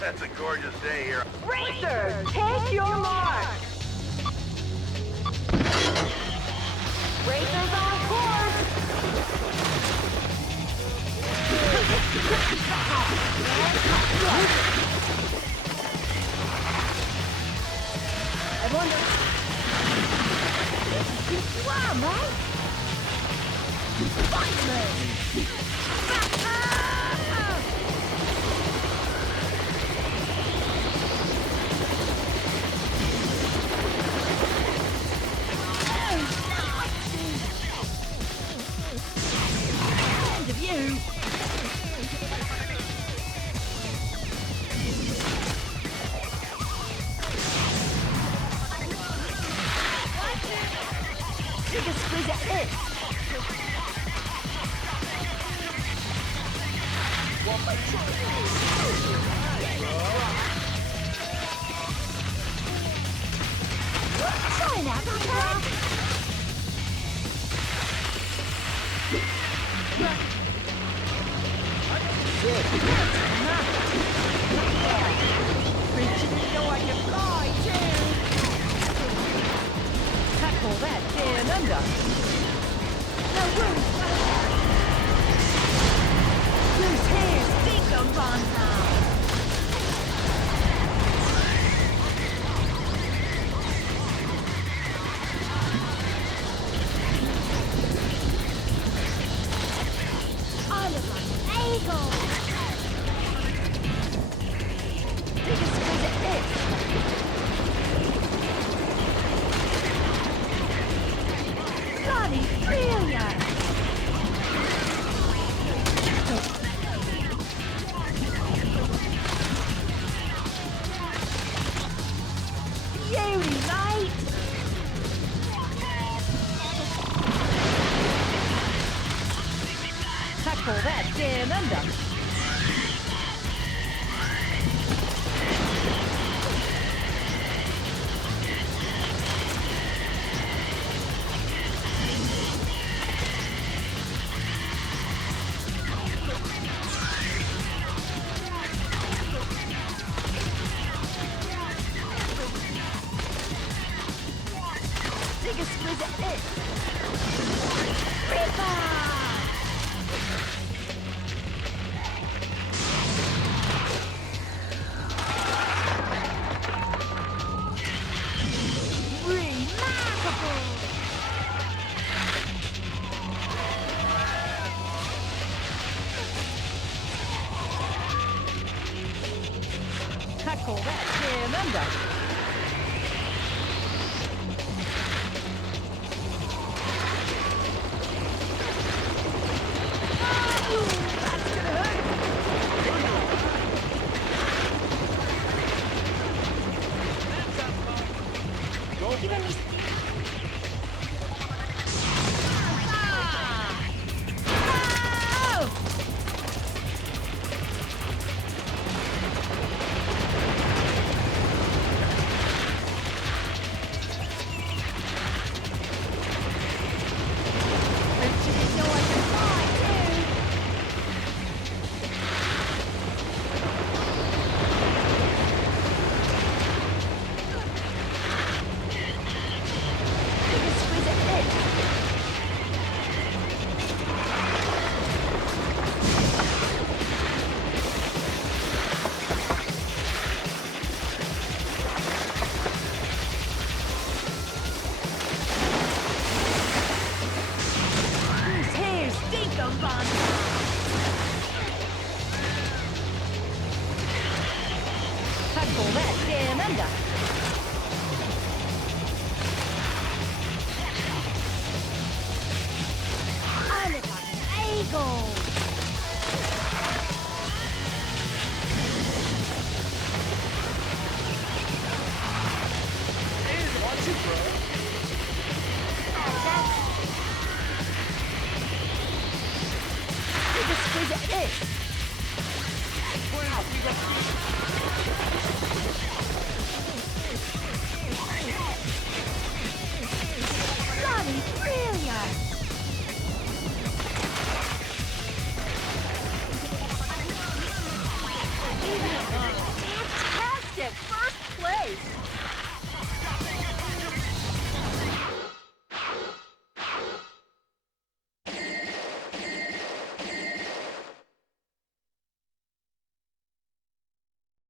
That's a gorgeous day here. Racer, take your mark! Racers on course! Everyone wow, man! Fight me! End of you! Take a squeeze at this! Try that, Papa! Bitch, you didn't know I could fly, too! Tackle that down under! No worries! Whose hair's big on Bonza? Oliver, Eagle! Take a squeeze at this! Bloody brilliant! Beauty, mate! Tackle that down under! Take a squeeze at this! Ripper! Remarkable! Tackle that down under! Even me. Tackle that down under. Oliver, Eagle. Watch it, bro. Take a squeeze at this. Wow, we got